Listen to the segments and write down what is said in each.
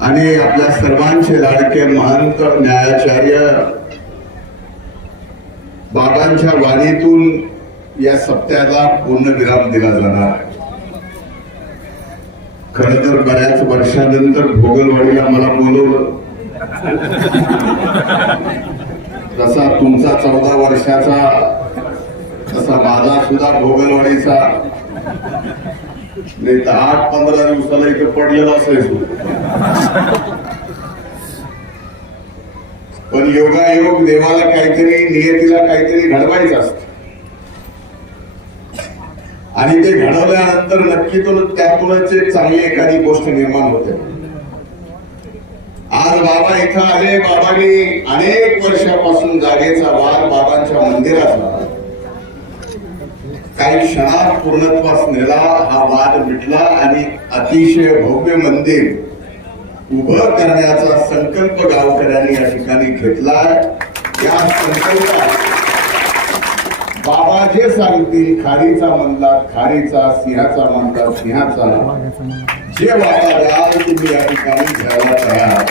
आणि आपल्या सर्वांचे लाडके महंत न्यायाचार्य बाबांच्या वाणीतून या सप्त्याला पूर्णविराम दिला जाणार. आहे खर तर बऱ्याच वर्षानंतर भोगलवाडीला मला बोलवलं. जसा तुमचा चौदा वर्षाचा तसा माझा सुद्धा भोगलवाडीचा नाही तर आठ पंधरा दिवसाला इथं पडलेलं असायचो. पण योगायोग देवाला काहीतरी नियतीला काहीतरी घडवायचं असत. आणि ते घडवल्यानंतर नक्की तो त्यातूनच एक चांगली एखादी गोष्ट निर्माण होते. आज बाबा इथं आले बाबांनी अनेक वर्षापासून जागेचा वाद बाबांच्या मंदिराचा काही क्षणात पूर्णत्वास नेला हा वाद मिटला आणि अतिशय भव्य मंदिर उभं करण्याचा संकल्प गावकऱ्यांनी या ठिकाणी घेतला या संकल्पात बाबा जे सांगतील खारीचा म्हणला खारीचा सिंहाचा म्हणला सिंहाचा. जे वाटा द्याल तुम्ही या ठिकाणी घ्यायला तयार.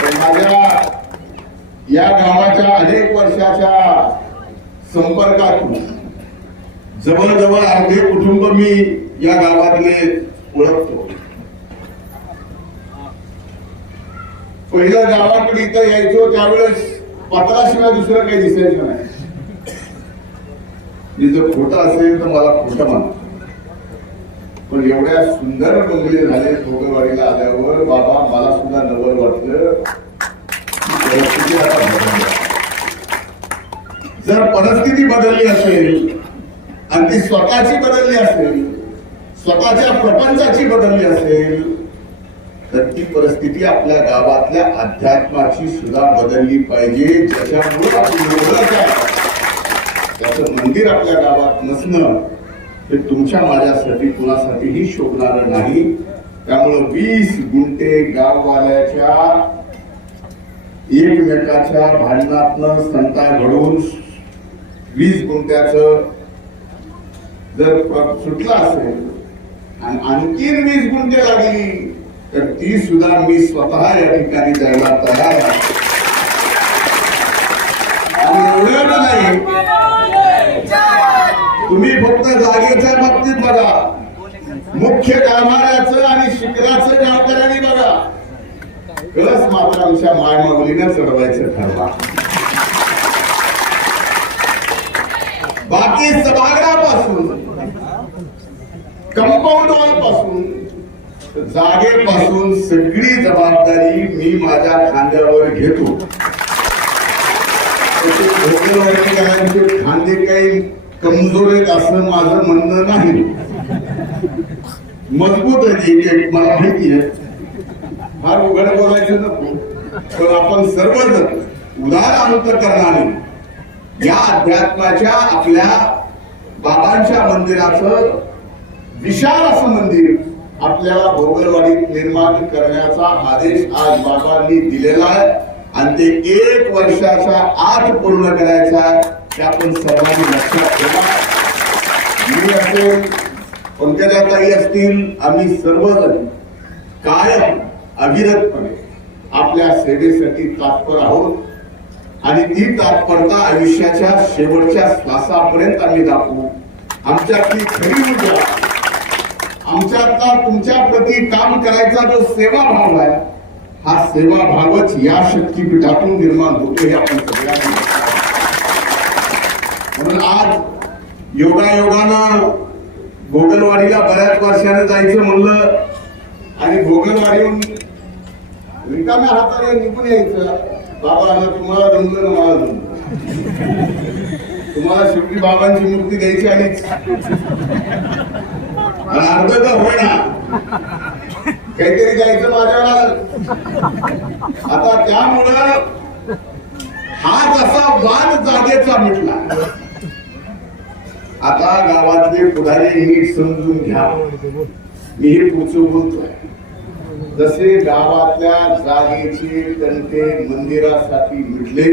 तर माझ्या या गावाच्या अनेक वर्षाच्या संपर्कातून जवळजवळ अर्धे कुटुंब मी या गावातले ओळखतो. पहिलं गावाकडे इथं यायचो त्यावेळेस पत्राशिवाय दुसरं काही दिसायचं नाही. मी जर खोटं असेल तर मला खोटं मान पण एवढ्या सुंदर बंगले झाले भोगवाडीला आल्यावर बाबा मला सुद्धा नवल वाटलं. जर परिस्थिती बदलली असेल आणि ती स्वतःची बदलली असेल स्वतःच्या प्रपंचाची बदलली असेल तर ती परिस्थिती आपल्या गावातल्या अध्यात्माची सुद्धा बदलली पाहिजे ज्याच्यामुळे त्याचं मंदिर आपल्या गावात नसणं हे तुमच्या माझ्यासाठी कुणासाठीही शोभणार नाही. त्यामुळं वीस गुंठे गाववाल्याच्या एकमेकाच्या भांडणातनं संता घडवून वीस गुंठ्याचं जर सुटला असेल आणि आणखीन वीस गुंठे लागली तर ती सुद्धा मी स्वतः या ठिकाणी द्यायला तयार आहे. आणि एवढं नाही तुम्ही फक्त जागेच्या बाबतीत बघा. मुख्य गाभाऱ्याचं आणि शिखराचं गावकऱ्यांनी बघा. कळस मात्र आमच्या मायमाऊलीनं चढवायचं ठरवा. बाकी सभागृहापासून कंपाऊंड वॉलपासून जागेपासून सगळी जबाबदारी मी माझ्या खांद्यावर घेतो. खांदे काही कमजोर आहेत असं माझं म्हणणं नाही. मजबूत आहे एक एक मला माहिती आहे. फार उघड बोलायचं नको. पण आपण सर्वजण उदार अंतकरणाने या अध्यात्माच्या आपल्या बाबांच्या मंदिराचं विशाल असं मंदिर आपल्याला भोगलवाडीत निर्माण करण्याचा आदेश आज बाबांनी दिलेला आहे. आणि ते एक वर्षाचा आठ पूर्ण करायचा आहे हे आपण सर्वांनी लक्षात ठेवा. मी असेल पंकजाताई असतील आम्ही सर्वजण कायम अविरतपणे आपल्या सेवेसाठी तात्पर आहोत. आणि ती तात्परता आयुष्याच्या शेवटच्या श्वासापर्यंत आम्ही दाखवू. आमच्यातली खरी ऊर्जा. आमच्यातला तुमच्या प्रती काम करायचा जो सेवाभाव आहे हा सेवाभावच या शक्तीपीठातून निर्माण होतो हे आपण सगळ्यांनी म्हणून आज योगायोगानं भोगलवाडीला बऱ्याच वर्षाने जायचं म्हणलं आणि भोगलवाडीहून रिकाम्या हाताने निघून यायचं. बाबा आता तुम्हाला जमलं ना मला जमलं? तुम्हाला शेवटी बाबांची मूर्ती द्यायची आणि अर्ध तर होईना. काहीतरी द्यायचं माझ्यावर. आता त्यामुळं हा जसा वाद जागेचा म्हटला आता गावातले पुढारी नीट समजून घ्या. मी हे पुढचं बोलतोय. जसे गावातल्या जागेचे तंटे मंदिरासाठी मिटले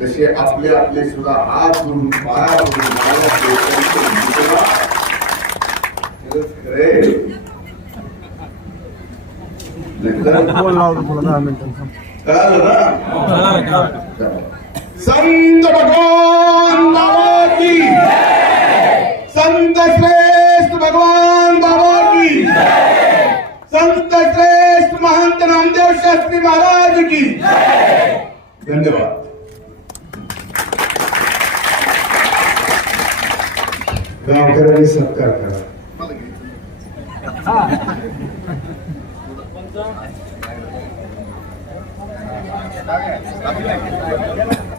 तसे आपले आपले सुद्धा हात जोडून पाया जोडून गावातले नामदेव शास्त्री महाराज की धन्यवाद. गावकऱ्यांनी सत्कार करा.